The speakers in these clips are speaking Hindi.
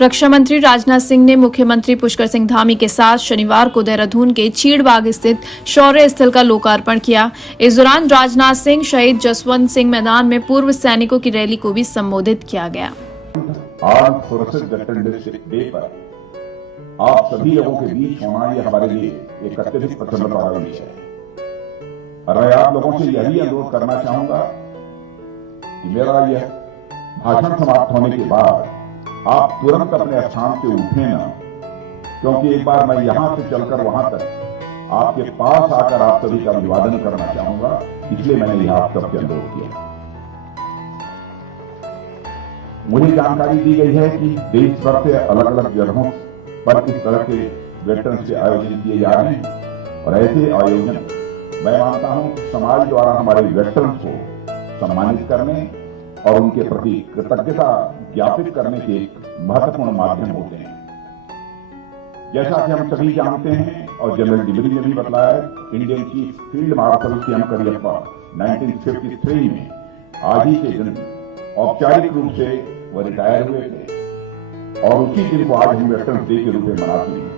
रक्षा मंत्री राजनाथ सिंह ने मुख्यमंत्री पुष्कर सिंह धामी के साथ शनिवार को देहरादून के चीड़बाग स्थित शौर्य स्थल का लोकार्पण किया। इस दौरान राजनाथ सिंह शहीद जसवंत सिंह मैदान में पूर्व सैनिकों की रैली को भी संबोधित किया गया। आर्म्ड फोर्सेस वेटरनरी डे पर आप सभी लोगों के बीच होना ये हमारे लिए एक अत्यधिक प्रसन्नता का विषय है। और मैं आप लोगों से यही अनुरोध करना चाहूंगा कि मेरा यह भाषण समाप्त होने के बाद आप तुरंत अपने स्थान से उठे ना, क्योंकि एक बार मैं यहां से चलकर वहां तक आपके पास आकर आप सभी का अभिवादन करना चाहूंगा, इसलिए मैंने यह आप सबसे अनुरोध किया। मुझे जानकारी दी गई है कि देश भर से अलग अलग जगहों पर इस तरह के वेटरन्स के आयोजन किए जा रहे हैं और ऐसे आयोजन मैं मानता हूं समाज द्वारा हमारे वेटरन्स को सम्मानित करने और उनके प्रति कृतज्ञता ज्ञापित करने के एक महत्वपूर्ण माध्यम होते हैं। जैसा कि हम सभी जानते हैं और जनरल डिबरी ने भी बताया, Indian chief field marshal C M Cariappa 1953 में आज ही के दिन औपचारिक रूप से वो रिटायर हुए थे और उसी दिन को आज हम वेटरन्स डे के रूप में मनाते हैं।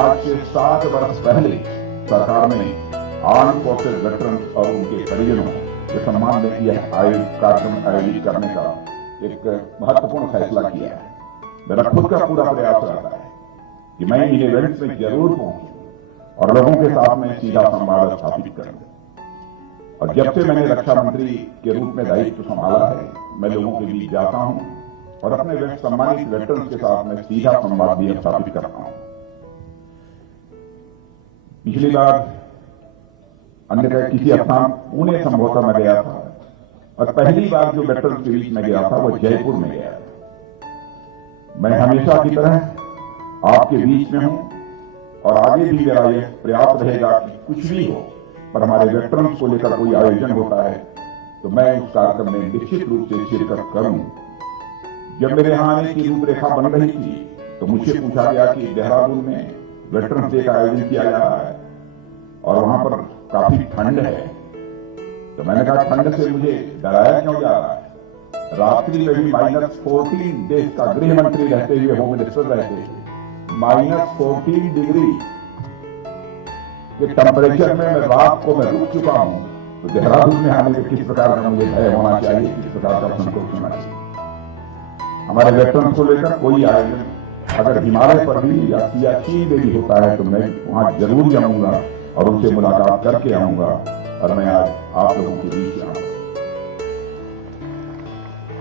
आज से 7 वर्ष पहले सरकार ने आर्म्ड फोर्सेस वेटरन्स और उनके परिजनों के सम्मान में यह कार्यक्रम आयोजित करने का एक महत्वपूर्ण फैसला किया है। मेरा खुद का पूरा प्रयास रहता है कि मैं इन इवेंट्स में जरूर पहुंचूं और लोगों के साथ में सीधा संवाद स्थापित करूं। और जब से मैंने रक्षा मंत्री के रूप में दायित्व संभाला है, मैं लोगों के बीच जाता हूं और अपने सम्मानित वेटरन्स के साथ में सीधा संवाद भी स्थापित करता हूं। पिछली बार अन्य किसी स्थान पुणे संभवतः में गया था और पहली बार जो वेटरन्स के बीच में गया था वो जयपुर में गया था। मैं हमेशा की तरह आपके बीच में हूं और आगे भी मेरा यह प्रयास रहेगा कि कुछ भी हो पर हमारे वेटरन्स को लेकर कोई आयोजन होता है तो मैं उस कार्यक्रम में निश्चित रूप से शिरकत करूं। जब मेरे यहां आने की रूपरेखा बन रही थी तो मुझसे पूछा गया कि देहरादून में वेटरन्स डे का आयोजन किया जा रहा है और वहां पर काफी ठंड है, तो मैंने कहा ठंड से मुझे डराया क्यों जा रहा है। रात्रि में भी -14 देश का गृह मंत्री रहते हुए होम मिनिस्टर रहते हुए -14 डिग्री के टेम्परेचर में मैं रात को मैं रुक चुका हूं, तो देहरादून में आने के किस प्रकार का मुझे भय होना चाहिए, किस प्रकार का संकोच होना चाहिए। हमारे वेटरन्स को लेकर कोई आयोजन अगर हिमालय पर भी या सियाचिन में भी होता है तो मैं वहां जरूर जाऊंगा और उनसे मुलाकात करके आऊंगा और मैं आज आप लोगों के बीच आऊंगा।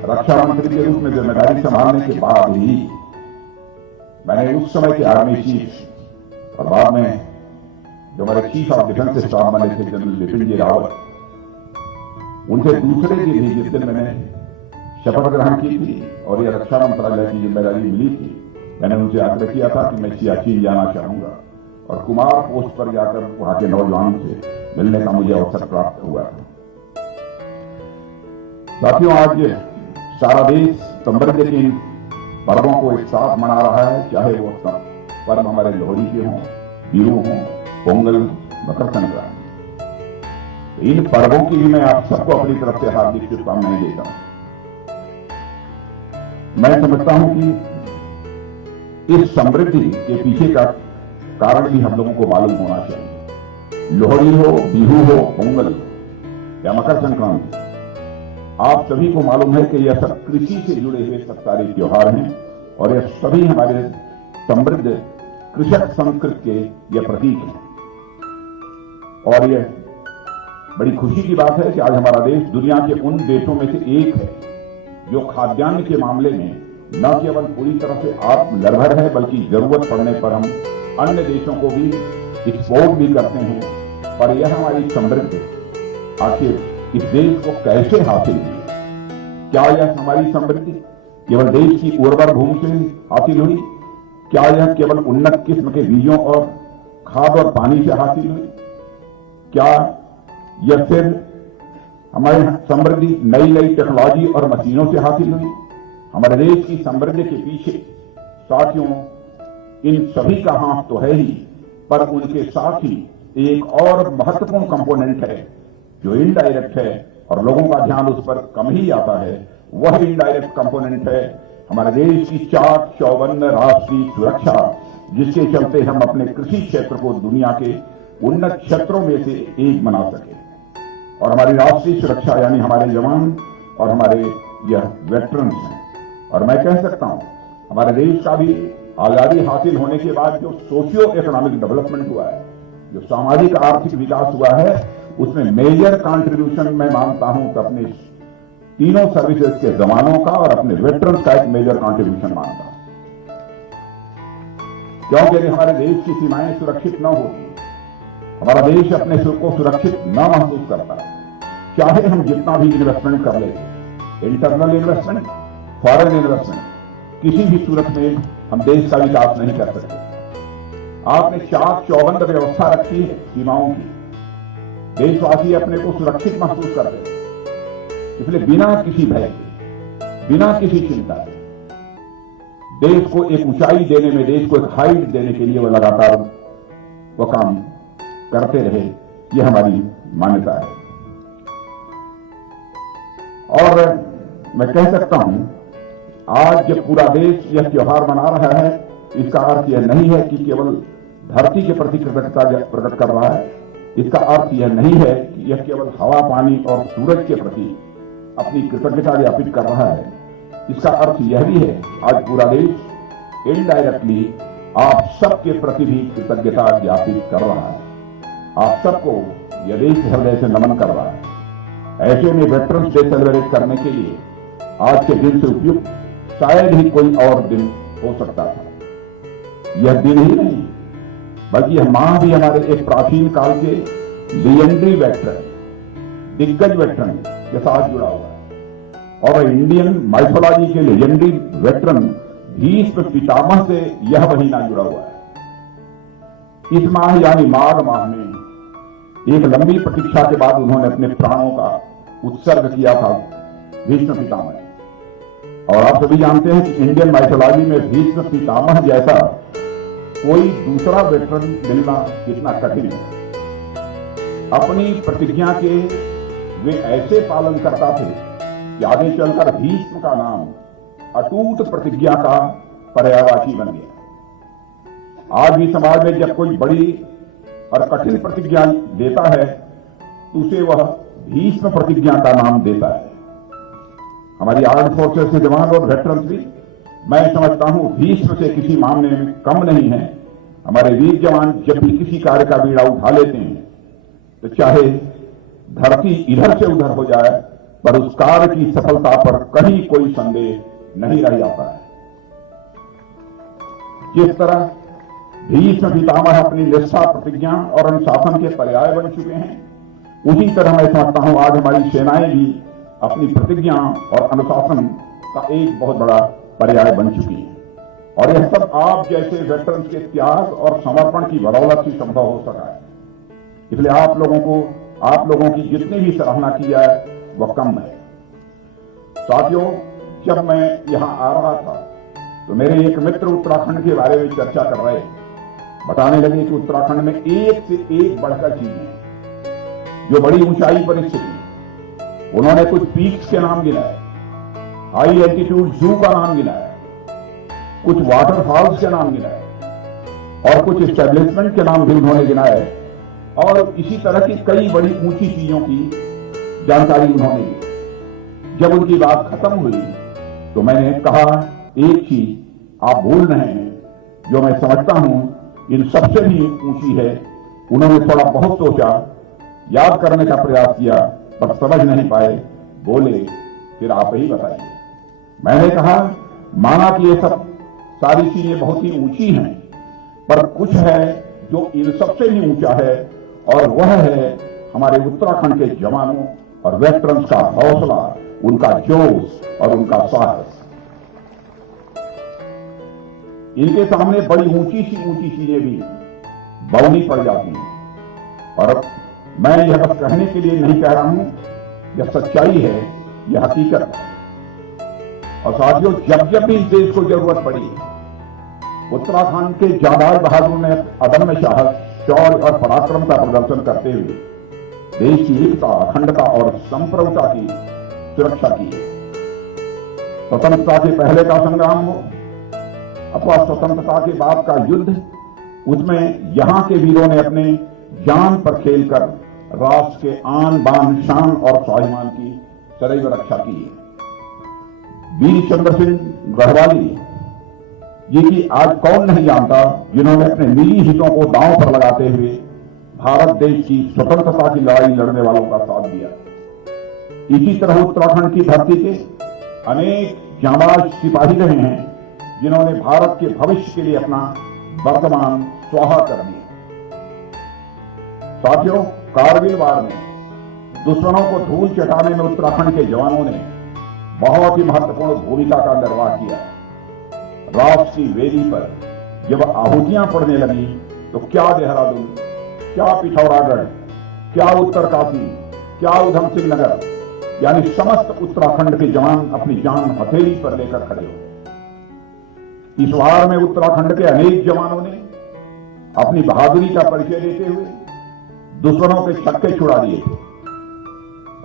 रक्षा मंत्री के रूप में जिम्मेदारी संभालने के बाद ही मैंने उस समय के आर्मी चीफ और बाद में जो हमारे चीफ ऑफ डिफेंस स्टाफ बने थे जनरल बिपिन जी रावत, उनसे दूसरे दिन ही जिस दिन मैंने शपथ ग्रहण की थी और यह रक्षा मंत्रालय की जिम्मेदारी मिली थी, मैंने उनसे आग्रह किया था कि मैं सियाचिन जाना चाहूंगा और कुमार पोस्ट पर जाकर वहां के नौजवानों से मिलने का मुझे अवसर प्राप्त हुआ था। साथियों, आज सारा देश समृद्धि के इन पर्वों को एक साथ मना रहा है, चाहे वो पर्व हमारे लोहड़ी के हों, बिहू हों, पोंगल, मकर संक्रांति। इन पर्वों की भी मैं आप सबको अपनी तरफ से हार्दिक शुभकामनाएं देता हूं। मैं समझता हूं कि इस समृद्धि के पीछे का कारण भी हम लोगों को मालूम होना चाहिए। लोहड़ी हो, बिहू हो, पोंगल या मकर संक्रांति, आप सभी को मालूम है कि यह सब कृषि से जुड़े हुए सब सारे त्योहार हैं और यह सभी हमारे समृद्ध कृषक संस्कृति के यह प्रतीक हैं। और यह बड़ी खुशी की बात है कि आज हमारा देश दुनिया के उन देशों में से एक है जो खाद्यान्न के मामले में न केवल पूरी तरह से आत्मनिर्भर है, बल्कि जरूरत पड़ने पर हम अन्य देशों को भी एक्सपोर्ट भी करते हैं। और यह हमारी समृद्धि आखिर इस देश को कैसे हासिल हुई? क्या यह हमारी समृद्धि केवल देश की उर्वर भूमि से हासिल हुई? क्या यह केवल उन्नत किस्म के बीजों और खाद और पानी से हासिल हुई? क्या यह सिर्फ हमारी समृद्धि नई नई टेक्नोलॉजी और मशीनों से हासिल हुई? हमारे देश की समृद्धि के पीछे साथियों इन सभी का हाथ तो है ही, पर उनके साथ ही एक और महत्वपूर्ण कंपोनेंट है जो इनडायरेक्ट है और लोगों का ध्यान उस पर कम ही आता है। वह इनडायरेक्ट कंपोनेंट है हमारे देश की चाक चौबंद राष्ट्रीय सुरक्षा, जिसके चलते हम अपने कृषि क्षेत्र को दुनिया के उन्नत क्षेत्रों में से एक बना सके। और हमारी राष्ट्रीय सुरक्षा यानी हमारे जवान और हमारे यह वेटरन्स हैं। और मैं कह सकता हूं हमारे देश का भी आजादी हासिल होने के बाद जो सोशियो इकोनॉमिक डेवलपमेंट हुआ है, जो सामाजिक आर्थिक विकास हुआ है, उसमें मेजर कंट्रीब्यूशन मैं मानता हूं तो अपने तीनों सर्विसेज के जवानों का और अपने वेटरन्स का एक मेजर कंट्रीब्यूशन मानता हूं। क्योंकि यदि हमारे देश की सीमाएं सुरक्षित न होती, हमारा देश अपने को सुरक्षित न महसूस करता, चाहे हम जितना भी इन्वेस्टमेंट कर ले, इंटरनल इन्वेस्टमेंट, फॉरेन इन्वेस्टमेंट, किसी भी सूरत में हम देश का विकास नहीं कर सकते। आपने चाक चौबंद व्यवस्था रखी है सीमाओं की, देशवासी अपने को सुरक्षित महसूस करते हैं, इसलिए बिना किसी भय के, बिना किसी चिंता के देश को एक ऊंचाई देने में, देश को एक हाइट देने के लिए वो लगातार वो काम करते रहे, ये हमारी मान्यता है। और मैं कह सकता हूं आज जब पूरा देश यह त्योहार मना रहा है, इसका अर्थ यह नहीं है कि केवल धरती के प्रति कृतज्ञता प्रकट कर रहा है, इसका अर्थ यह नहीं है कि यह केवल हवा, पानी और सूरज के प्रति अपनी कृतज्ञता ज्ञापित कर रहा है। इसका अर्थ यह भी है आज पूरा देश इनडायरेक्टली आप सबके प्रति भी कृतज्ञता ज्ञापित कर रहा है, आप सबको यह देश हृदय से नमन कर रहा है। ऐसे में वेटरन्स डे सेलिब्रेट करने के लिए आज के दिन से उपयुक्त शायद ही कोई और दिन हो सकता था। यह दिन ही नहीं बल्कि यह माह भी हमारे एक प्राचीन काल के लीजेंडरी वेटरन, दिग्गज वेटरन के साथ जुड़ा हुआ है। और इंडियन माइथोलॉजी के लेजेंडरी वेटरन भीष्म पितामह से यह महीना जुड़ा हुआ है। इस माह यानी माघ माह में एक लंबी प्रतीक्षा के बाद उन्होंने अपने प्राणों का उत्सर्ग किया था भीष्म पितामह। और आप सभी जानते हैं कि इंडियन माइथोलॉजी में भीष्म पितामह जैसा कोई दूसरा वेटरन मिलना कितना कठिन है। अपनी प्रतिज्ञा के वे ऐसे पालन करता थे कि आगे चलकर भीष्म का नाम अटूट प्रतिज्ञा का पर्यायवाची बन गया। आज भी समाज में जब कोई बड़ी और कठिन प्रतिज्ञा देता है तो उसे वह भीष्म प्रतिज्ञा का नाम देता है। हमारी आर्म्ड फोर्सेस के जवान और वेटरन्स भी मैं समझता हूं भीष्म से किसी मामले में कम नहीं है। हमारे वीर जवान जब भी किसी कार्य का बीड़ा उठा लेते हैं तो चाहे धरती इधर से उधर हो जाए, पर उस कार्य की सफलता पर कहीं कोई संदेह नहीं रह जाता है। जिस तरह भीष्म पितामह अपनी निष्ठा, प्रतिज्ञा और अनुशासन के पर्याय बन चुके हैं, उसी तरह मैं समझता हूं आज हमारी सेनाएं भी अपनी प्रतिज्ञा और अनुशासन का एक बहुत बड़ा पर्याय बन चुकी है। और यह सब आप जैसे वेटरन्स के त्याग और समर्पण की बदौलत ही संभव हो सका है। इसलिए आप लोगों की जितनी भी सराहना की जाए वह कम है। साथियों, जब मैं यहां आ रहा था तो मेरे एक मित्र उत्तराखंड के बारे में चर्चा कर रहे, बताने लगे कि उत्तराखंड में एक से एक बढ़कर चीजें हैं जो बड़ी ऊंचाई पर स्थित है। उन्होंने कुछ पीक्स के नाम गिनाए, हाई एल्टीट्यूड जू का नाम गिनाया, कुछ वाटरफॉल्स के नाम गिनाए और कुछ एस्टेब्लिशमेंट के नाम भी उन्होंने गिनाए। और इसी तरह की कई बड़ी ऊंची चीजों की जानकारी उन्होंने दी। जब उनकी बात खत्म हुई तो मैंने कहा, एक चीज आप भूल रहे हैं जो मैं समझता हूं इन सबसे भी ऊंची है। उन्होंने थोड़ा बहुत सोचा, याद करने का प्रयास किया, पर समझ नहीं पाए। बोले, फिर आप ही बताइए। मैंने कहा, माना कि ये सब सारी चीजें बहुत ही ऊंची हैं, पर कुछ है जो इन सबसे भी ऊंचा है, और वह है हमारे उत्तराखंड के जवानों और वेटरन्स का हौसला, उनका जोश और उनका साहस। इनके सामने बड़ी ऊंची चीजें भी बौनी पड़ जाती हैं। और मैं यह बस कहने के लिए नहीं कह रहा हूं, यह सच्चाई है, यह हकीकत है। और साथियों, जब जब भी इस देश को जरूरत पड़ी, उत्तराखंड के जाबाज बहादुर ने अदम्य साहस, शौर्य और पराक्रम का प्रदर्शन करते हुए देश की एकता, अखंडता और संप्रभुता की सुरक्षा की है। स्वतंत्रता के पहले का संग्राम हो अथवा स्वतंत्रता के बाद का युद्ध, उसमें यहां के वीरों ने अपने जान पर खेलकर राष्ट्र के आन बान शान और स्वाभिमान की सदैव रक्षा की है। वीर चंद्र सिंह गढ़वाली जी की आज कौन नहीं जानता, जिन्होंने अपने निजी हितों को दांव पर लगाते हुए भारत देश की स्वतंत्रता की लड़ाई लड़ने वालों का साथ दिया। इसी तरह उत्तराखंड की धरती के अनेक जांबाज सिपाही रहे हैं, जिन्होंने भारत के भविष्य के लिए अपना वर्तमान स्वाहा कर दिया। साथियों, कारगिल वार में दुश्मनों को धूल चटाने में उत्तराखंड के जवानों ने बहुत ही महत्वपूर्ण भूमिका का निर्वाह किया। राष्ट्र की वेदी पर जब आहुतियां पड़ने लगी तो क्या देहरादून, क्या पिथौरागढ़, क्या उत्तरकाशी, क्या उधम सिंह नगर, यानी समस्त उत्तराखंड के जवान अपनी जान हथेली पर लेकर खड़े हो। इस वार में उत्तराखंड के अनेक जवानों ने अपनी बहादुरी का परिचय देते हुए दुश्मनों के छक्के छुड़ा दिए थे।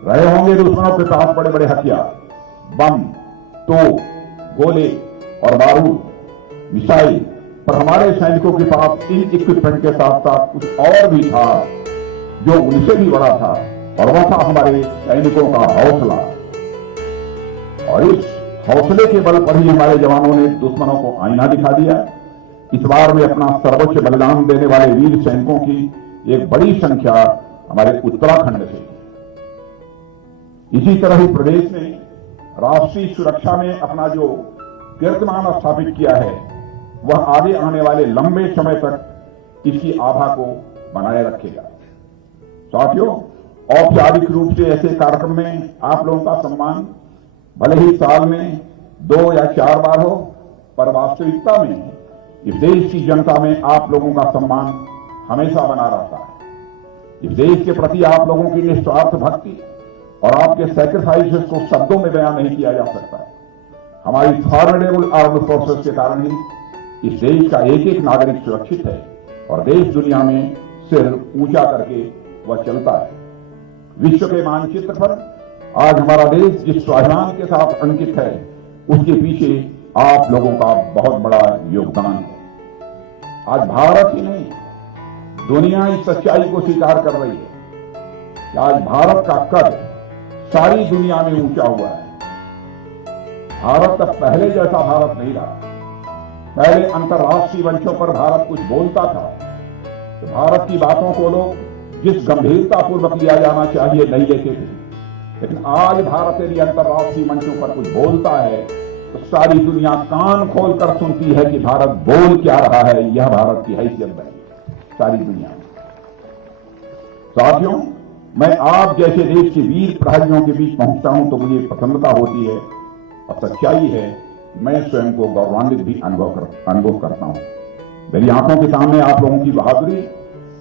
रहे होंगे दुश्मनों के पास बड़े बड़े हथियार, बम, तोप, गोले और बारूद, मिसाइल, पर हमारे सैनिकों के पास इन इक्विपमेंट के साथ साथ कुछ और भी था जो उनसे भी बड़ा था, और वह था हमारे सैनिकों का हौसला। और इस हौसले के बल पर ही हमारे जवानों ने दुश्मनों को आईना दिखा दिया। इस बार में अपना सर्वोच्च बलिदान देने वाले वीर सैनिकों की एक बड़ी संख्या हमारे उत्तराखंड से। इसी तरह ही प्रदेश ने राष्ट्रीय सुरक्षा में अपना जो कीर्तिमान स्थापित किया है, वह आगे आने वाले लंबे समय तक इसकी आभा को बनाए रखेगा। साथियों, औपचारिक रूप से ऐसे कार्यक्रम में आप लोगों का सम्मान भले ही साल में 2 या 4 बार हो, पर वास्तविकता में इस देश की जनता में आप लोगों का सम्मान हमेशा बना रहता है। इस देश के प्रति आप लोगों की निस्वार्थ भक्ति और आपके सैक्रिफाइसेस को शब्दों में बयान नहीं किया जा सकता है। हमारी फॉर्मिडेबल आर्म्ड फोर्सेस के कारण ही इस देश का एक एक नागरिक सुरक्षित है और देश दुनिया में सिर ऊंचा करके वह चलता है। विश्व के मानचित्र पर आज हमारा देश जिस स्वाभिमान के साथ अंकित है, उसके पीछे आप लोगों का बहुत बड़ा योगदान है। आज भारत ही नहीं, दुनिया इस सच्चाई को स्वीकार कर रही है कि आज भारत का कद सारी दुनिया में ऊंचा हुआ है। भारत अब पहले जैसा भारत नहीं रहा। पहले अंतर्राष्ट्रीय मंचों पर भारत कुछ बोलता था तो भारत की बातों को लोग जिस गंभीरता पूर्वक लिया जाना चाहिए नहीं लेते थे, लेकिन आज भारत यदि अंतर्राष्ट्रीय मंचों पर कुछ बोलता है तो सारी दुनिया कान खोलकर सुनती है कि भारत बोल क्या रहा है। यह भारत की हैसियत बनी सारी दुनिया में। साथियों, मैं आप जैसे देश के वीर प्रहरियों के बीच पहुंचता हूं तो मुझे प्रसन्नता होती है, और सच्चाई है मैं स्वयं को गौरवान्वित भी अनुभव करता हूं। मेरी आंखों के सामने आप लोगों की बहादुरी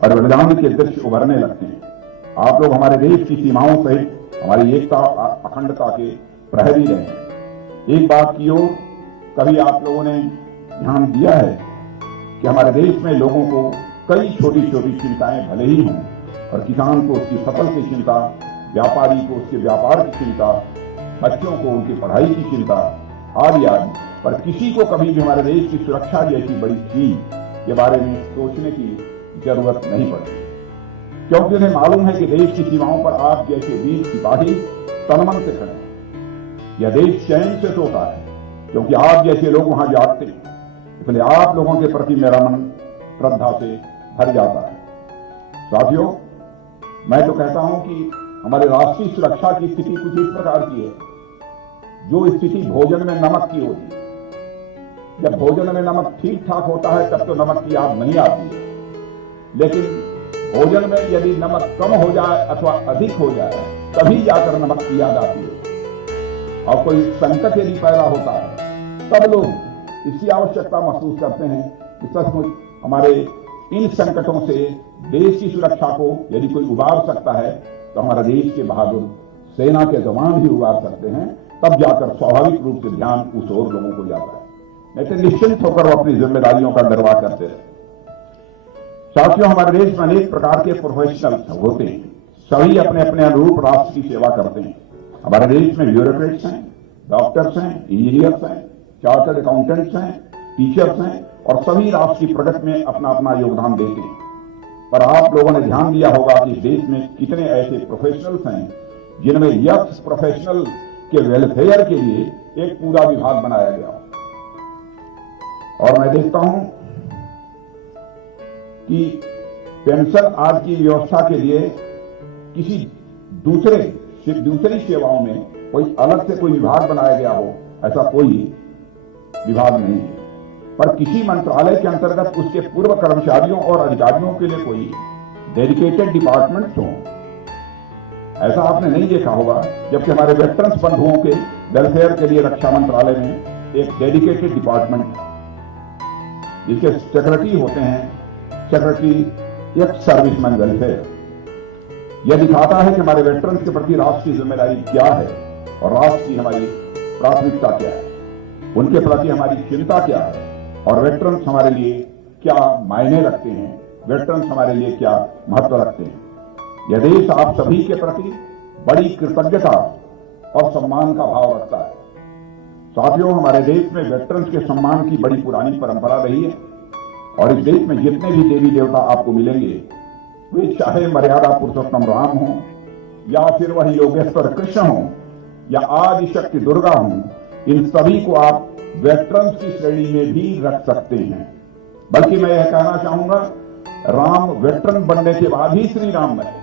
और बलिदान के दृश्य उभरने लगते हैं। आप लोग हमारे देश की सीमाओं सहित हमारी एकता अखंडता के प्रहरी रहे हैं। एक बात की ओर कभी आप लोगों ने ध्यान दिया है कि हमारे देश में लोगों को कई छोटी छोटी चिंताएं भले ही हों, और किसान को उसकी फसल की चिंता, व्यापारी को उसके व्यापार की चिंता, बच्चों को उनकी पढ़ाई की चिंता आदि आदि, पर किसी को कभी भी हमारे देश की सुरक्षा जैसी बड़ी चीज के बारे में सोचने की जरूरत नहीं पड़ती, क्योंकि उन्हें मालूम है कि देश की सीमाओं पर आप जैसे वीर सिपाही तनमन से खड़े हैं। यह देश चैन से सोता है क्योंकि आप जैसे लोग वहां जागते हैं। इसलिए आप लोगों के प्रति मेरा मन श्रद्धा से भर जाता है। साथियों, मैं तो कहता हूं कि हमारे राष्ट्रीय सुरक्षा की स्थिति कुछ इस प्रकार की है जो स्थिति भोजन में नमक की होती है। जब भोजन में नमक ठीक ठाक होता है तब तो नमक की याद नहीं आती है, लेकिन भोजन में यदि नमक कम हो जाए अथवा अधिक हो जाए तभी जाकर नमक की याद आती है। और कोई संकट यदि पैदा होता है तब लोग इसकी आवश्यकता महसूस करते हैं कि सचमुच हमारे इन संकटों से देश की सुरक्षा को यदि कोई उबार सकता है तो हमारा देश के बहादुर सेना के जवान ही उबार सकते हैं। तब जाकर स्वाभाविक रूप से ध्यान उस ओर लोगों को जाता है, नहीं तो निश्चिंत होकर वो अपनी जिम्मेदारियों का निर्वाह करते रहे। साथियों, हमारे देश में अनेक प्रकार के प्रोफेशनल होते हैं, सभी अपने अपने अनुरूप राष्ट्र की सेवा करते हैं। हमारे देश में ब्यूरोक्रेट्स हैं, डॉक्टर्स हैं, इंजीनियर्स हैं, चार्टर्ड अकाउंटेंट्स हैं, टीचर्स हैं और सभी राष्ट्र की प्रगति में अपना अपना योगदान देते हैं। पर आप लोगों ने ध्यान दिया होगा कि देश में कितने ऐसे प्रोफेशनल्स हैं जिनमें यक्स प्रोफेशनल के वेलफेयर के लिए एक पूरा विभाग बनाया गया। और मैं देखता हूं कि पेंशन आज की व्यवस्था के लिए किसी दूसरी सेवाओं में कोई अलग से कोई विभाग बनाया गया हो, ऐसा कोई विभाग नहीं है। पर किसी मंत्रालय के अंतर्गत उसके पूर्व कर्मचारियों और अधिकारियों के लिए कोई डेडिकेटेड डिपार्टमेंट हो, ऐसा आपने नहीं देखा होगा। जबकि हमारे वेटरन्स बंधुओं के वेलफेयर के लिए रक्षा मंत्रालय में एक डेडिकेटेड डिपार्टमेंट है जिसके सेक्रेटरी होते हैं सेक्रेटरी एक्स सर्विसमैन वेलफेयर। यह दिखाता है कि हमारे वेटरन्स के प्रति राष्ट्र की जिम्मेदारी क्या है और राष्ट्र की हमारी प्राथमिकता क्या है, उनके प्रति हमारी चिंता क्या है और वेटरन्स हमारे लिए क्या मायने रखते हैं, वेटरन्स हमारे लिए क्या महत्व रखते हैं। यह देश आप सभी के प्रति बड़ी कृतज्ञता और सम्मान का भाव रखता है। साथियों, हमारे देश में वेटरन्स के सम्मान की बड़ी पुरानी परंपरा रही है और इस देश में जितने भी देवी देवता आपको मिलेंगे, वे चाहे मर्यादा पुरुषोत्तम राम हो या फिर वह योगेश्वर कृष्ण हो या आदि शक्ति दुर्गा हो, इन सभी को आप वेटरन्स की श्रेणी में भी रख सकते हैं। बल्कि मैं यह कहना चाहूंगा, राम वेटरन बनने के बाद ही श्री राम बने,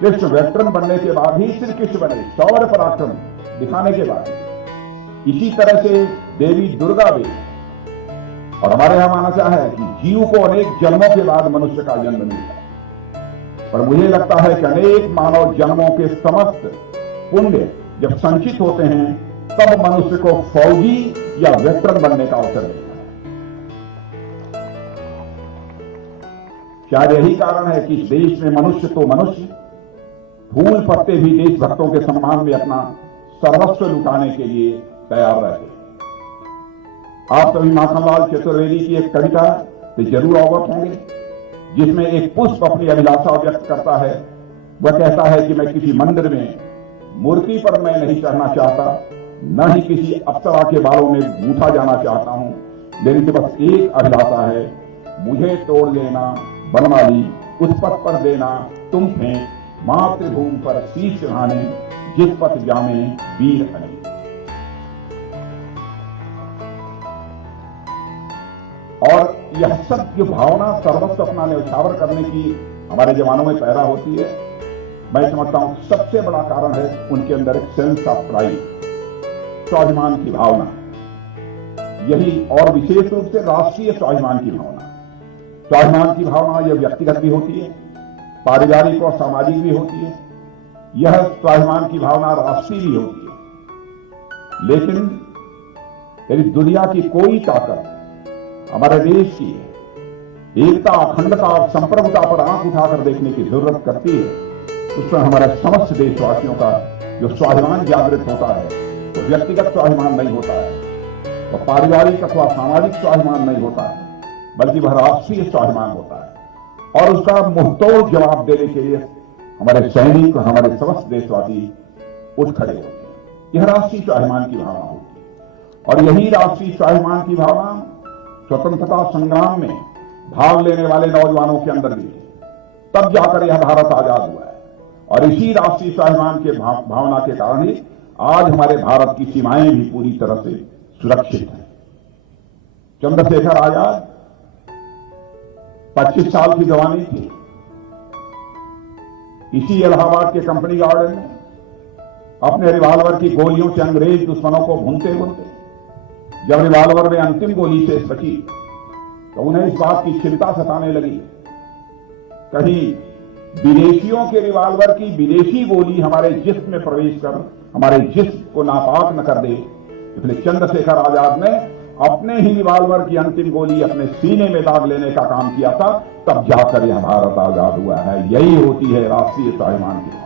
कृष्ण वेटरन बनने के बाद ही श्री कृष्ण बने, शौर्य पराक्रम दिखाने के बाद। इसी तरह से देवी दुर्गा भी। और हमारे यहां माना है कि जीव को अनेक जन्मों के बाद मनुष्य का जन्म मिलता है, पर मुझे लगता है कि अनेक मानव जन्मों के समस्त पुण्य जब संचित होते हैं तब मनुष्य को फौजी या वेटरन बनने का अवसर मिलता है। शायद यही कारण है कि इस देश में मनुष्य तो मनुष्य, फूल पत्ते भी देशभक्तों के सम्मान में अपना सर्वस्व लुटाने के लिए तैयार रहे। आप सभी माखनलाल चतुर्वेदी की एक कविता से जरूर अवगत होंगे, जिसमें एक पुष्प अपनी अभिलाषा व्यक्त करता है। वह कहता है कि मैं किसी मंदिर में मूर्ति पर मैं नहीं चढ़ना चाहता, न ही किसी अप्सरा के बालों में गूंथा जाना चाहता हूं, लेकिन बस एक अभिलाषा है, मुझे तोड़ लेना बनमाली, उस पथ पर देना तुम फेंक, मातृभूमि पर शीश चढ़ाने जिस पथ जामे वीर अनेक। और यह सब जो भावना सर्वस्व अपना न्यौछावर करने की हमारे जवानों में पैदा होती है, मैं समझता हूं सबसे बड़ा कारण है उनके अंदर एक सेंस ऑफ प्राइड, स्वाभिमान की भावना। यही, और विशेष रूप से राष्ट्रीय स्वाभिमान की भावना। स्वाभिमान की भावना यह व्यक्तिगत भी होती है, पारिवारिक और सामाजिक भी होती है। यह स्वाभिमान की भावना राष्ट्रीय भी होती है। लेकिन यदि दुनिया की कोई ताकत हमारे देश की एकता, अखंडता और संप्रभुता पर आंख उठाकर देखने की जरूरत करती है, उसमें हमारे समस्त देशवासियों का जो स्वाभिमान जागृत होता है, तो व्यक्तिगत स्वाभिमान नहीं होता है, तो पारिवारिक अथवा सामाजिक स्वाभिमान नहीं होता है, बल्कि वह राष्ट्रीय स्वाभिमान होता है। और उसका मुंहतोड़ जवाब देने के लिए हमारे सैनिक और हमारे समस्त देशवासी उठ खड़े होते हैं। यह राष्ट्रीय स्वाभिमान की भावना होती है। और यही राष्ट्रीय स्वाभिमान की भावना स्वतंत्रता संग्राम में भाग लेने वाले नौजवानों के अंदर भी, तब जाकर यह भारत आजाद हुआ है। और इसी राष्ट्रीय स्वाभिमान के भावना के कारण ही आज हमारे भारत की सीमाएं भी पूरी तरह से सुरक्षित हैं। चंद्रशेखर आजाद 25 साल की जवानी थी। इसी इलाहाबाद के कंपनी गार्डन में अपने रिवाल्वर की गोलियों से अंग्रेज दुश्मनों को भूनते भूनते जब रिवाल्वर में अंतिम गोली से बची, तो उन्हें इस बात की चिंता सताने लगी, कहीं विदेशियों के रिवाल्वर की विदेशी गोली हमारे जिस्म में प्रवेश कर हमारे जिस्म को नापाक न कर दे। इसलिए चंद्रशेखर आजाद ने अपने ही रिवाल्वर की अंतिम गोली अपने सीने में दाग लेने का काम किया था, तब जाकर यह भारत आजाद हुआ है। यही होती है राष्ट्रीय स्वाभिमान की।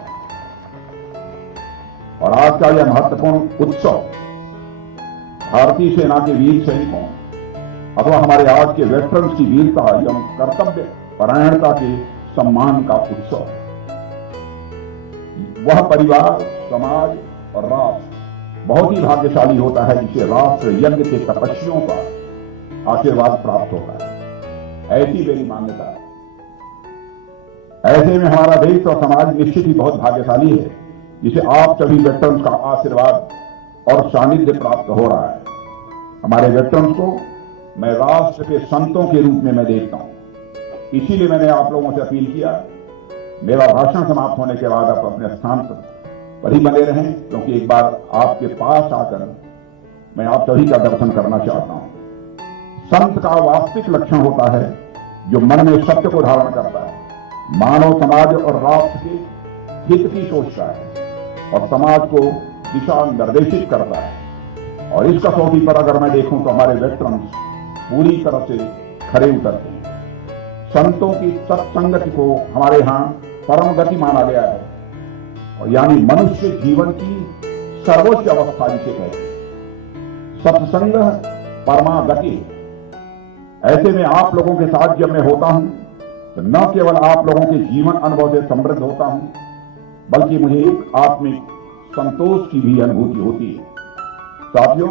और आज का यह महत्वपूर्ण उत्सव भारतीय सेना के वीर सैनिकों अथवा हमारे आज के वेटरन्स की वीरता एवं कर्तव्य परायणता के सम्मान का उत्सव है। वह परिवार, समाज और राष्ट्र बहुत ही भाग्यशाली होता है जिसे राष्ट्र यज्ञ के तपस्वियों का आशीर्वाद प्राप्त होता है। ऐसी मेरी मान्यता है। ऐसे में हमारा देश और समाज निश्चित ही बहुत भाग्यशाली है जिसे आप सभी वेटरन्स का आशीर्वाद और सानिध्य प्राप्त हो रहा है। हमारे वेटरन्स को मैं राष्ट्र के संतों के रूप में मैं देखता हूं। इसीलिए मैंने आप लोगों से अपील किया, मेरा भाषण समाप्त होने के बाद आप अपने स्थान पर ही बने रहें, क्योंकि एक बार आपके पास आकर मैं आप सभी का दर्शन करना चाहता हूं। संत का वास्तविक लक्षण होता है जो मन में सत्य को धारण करता है, मानव समाज और राष्ट्र के हित की सोचता है और समाज को दिशा निर्देशित करता है। और इस कसौटी पर अगर मैं देखूं तो हमारे वेटरन्स पूरी तरह से खरे उतरते हैं। संतों की सत्संगति को हमारे यहाँ परम गति माना गया है, और यानी मनुष्य जीवन की सर्वोच्च अवस्था जिसे कहते हैं। सत्संग परमा गति। ऐसे में आप लोगों के साथ जब मैं होता हूं तो न केवल आप लोगों के जीवन अनुभव से समृद्ध होता हूं, बल्कि मुझे एक आत्मिक संतोष की भी अनुभूति होती है। साथियों,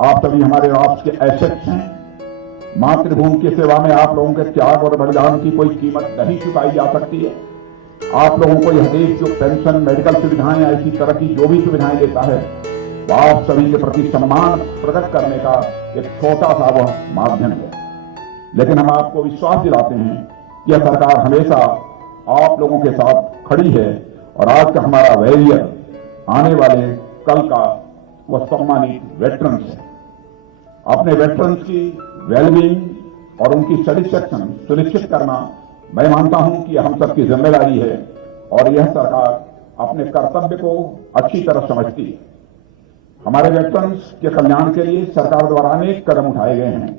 आप सभी हमारे राष्ट्र के एसेट्स हैं। मातृभूमि की सेवा में आप लोगों के त्याग और बलिदान की कोई कीमत नहीं चुकाई जा सकती है। आप लोगों को यह देश जो पेंशन, मेडिकल सुविधाएं, ऐसी तरह की जो भी सुविधाएं देता है, वह आप सभी के प्रति सम्मान प्रकट करने का एक छोटा सा वह माध्यम है। लेकिन हम आपको विश्वास दिलाते हैं कि यह सरकार हमेशा आप लोगों के साथ खड़ी है, और आज का हमारा वैरियर आने वाले कल का वह सम्मानित वेटरन्स है। अपने वेटरन्स की वेलबींग और उनकी सेटिस्फैक्शन सुनिश्चित करना मैं मानता हूं कि हम सबकी जिम्मेदारी है, और यह सरकार अपने कर्तव्य को अच्छी तरह समझती है। हमारे वेटरन्स के कल्याण के लिए सरकार द्वारा अनेक कदम उठाए गए हैं,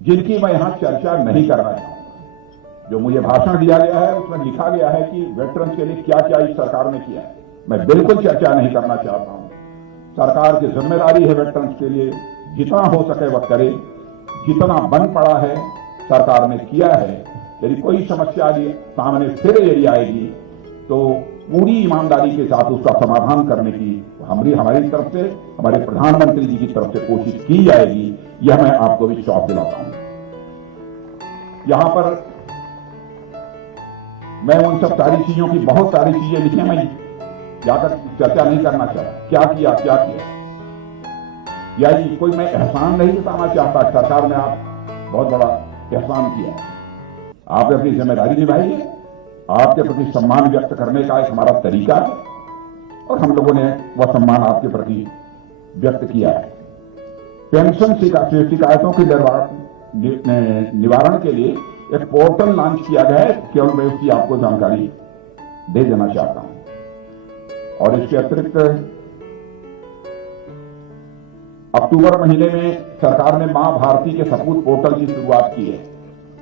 जिनकी मैं यहां चर्चा नहीं कर रहा हूं। जो मुझे भाषण दिया गया है उसमें लिखा गया है कि वेटरन्स के लिए क्या क्या इस सरकार ने किया है। मैं बिल्कुल चर्चा नहीं करना चाहता हूं। सरकार की जिम्मेदारी है वेटरन्स के लिए जितना हो सके वह करे। जितना बन पड़ा है सरकार ने किया है। यदि कोई समस्या सामने फिर यदि आएगी तो पूरी ईमानदारी के साथ उसका समाधान करने की हमारी तरफ से, हमारे प्रधानमंत्री जी की तरफ से कोशिश की जाएगी। यह मैं आपको विश्वास दिलाता हूं। यहां पर मैं उन सब सारी चीजों की बहुत सारी चीजें लिखी, मैं जाकर चर्चा नहीं करना चाहता। क्या किया या ये कोई मैं एहसान नहीं जताना चाहता। सरकार ने आप बहुत बड़ा एहसान किया। आपने अपनी जिम्मेदारी निभाई है। आपके प्रति सम्मान व्यक्त करने का एक हमारा तरीका है, और हम लोगों ने वह सम्मान आपके प्रति व्यक्त किया है। पेंशन शिकायतों के निवारण के लिए एक पोर्टल लॉन्च किया गया है। केवल मैं उसकी आपको जानकारी दे देना चाहता हूं। और इसके अतिरिक्त अक्टूबर महीने में सरकार ने मां भारती के सपूत पोर्टल की शुरुआत की है।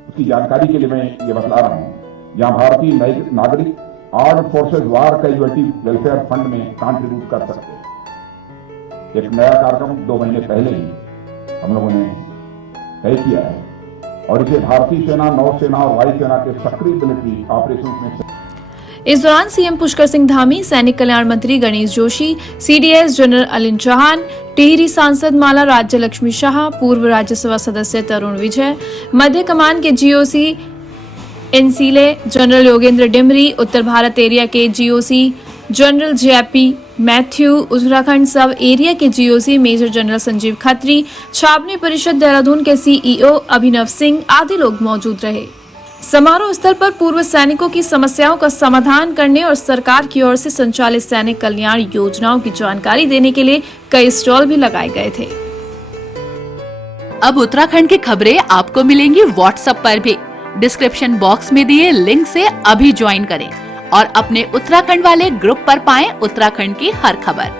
उसकी जानकारी के लिए मैं ये बतला रहा हूं, जहां भारतीय नागरिक आर्म्ड फोर्सेज वार कैजुअल्टी वेलफेयर फंड में कंट्रीब्यूट कर सकते हैं। एक नया कार्यक्रम 2 महीने पहले ही हम लोगों ने तय किया है, और इसे भारतीय सेना, नौसेना और वायुसेना के सक्रिय मिलिट्री ऑपरेशन में। इस दौरान सीएम पुष्कर सिंह धामी, सैनिक कल्याण मंत्री गणेश जोशी, सीडीएस जनरल अलिन चौहान, टिहरी सांसद माला राज्य लक्ष्मी शाह, पूर्व राज्यसभा सदस्य तरुण विजय, मध्य कमान के जीओसी एनसीले जनरल योगेंद्र डिमरी, उत्तर भारत एरिया के GOC general JP Mathew, Uttarakhand sub area के GOC major general Sanjeev Khatri, छावनी परिषद देहरादून के सीईओ अभिनव सिंह आदि लोग मौजूद रहे। समारोह स्थल पर पूर्व सैनिकों की समस्याओं का समाधान करने और सरकार की ओर से संचालित सैनिक कल्याण योजनाओं की जानकारी देने के लिए कई स्टॉल भी लगाए गए थे। अब उत्तराखंड की खबरें आपको मिलेंगी व्हाट्सएप पर भी। डिस्क्रिप्शन बॉक्स में दिए लिंक से अभी ज्वाइन करें और अपने उत्तराखंड वाले ग्रुप पर पाएं उत्तराखंड की हर खबर।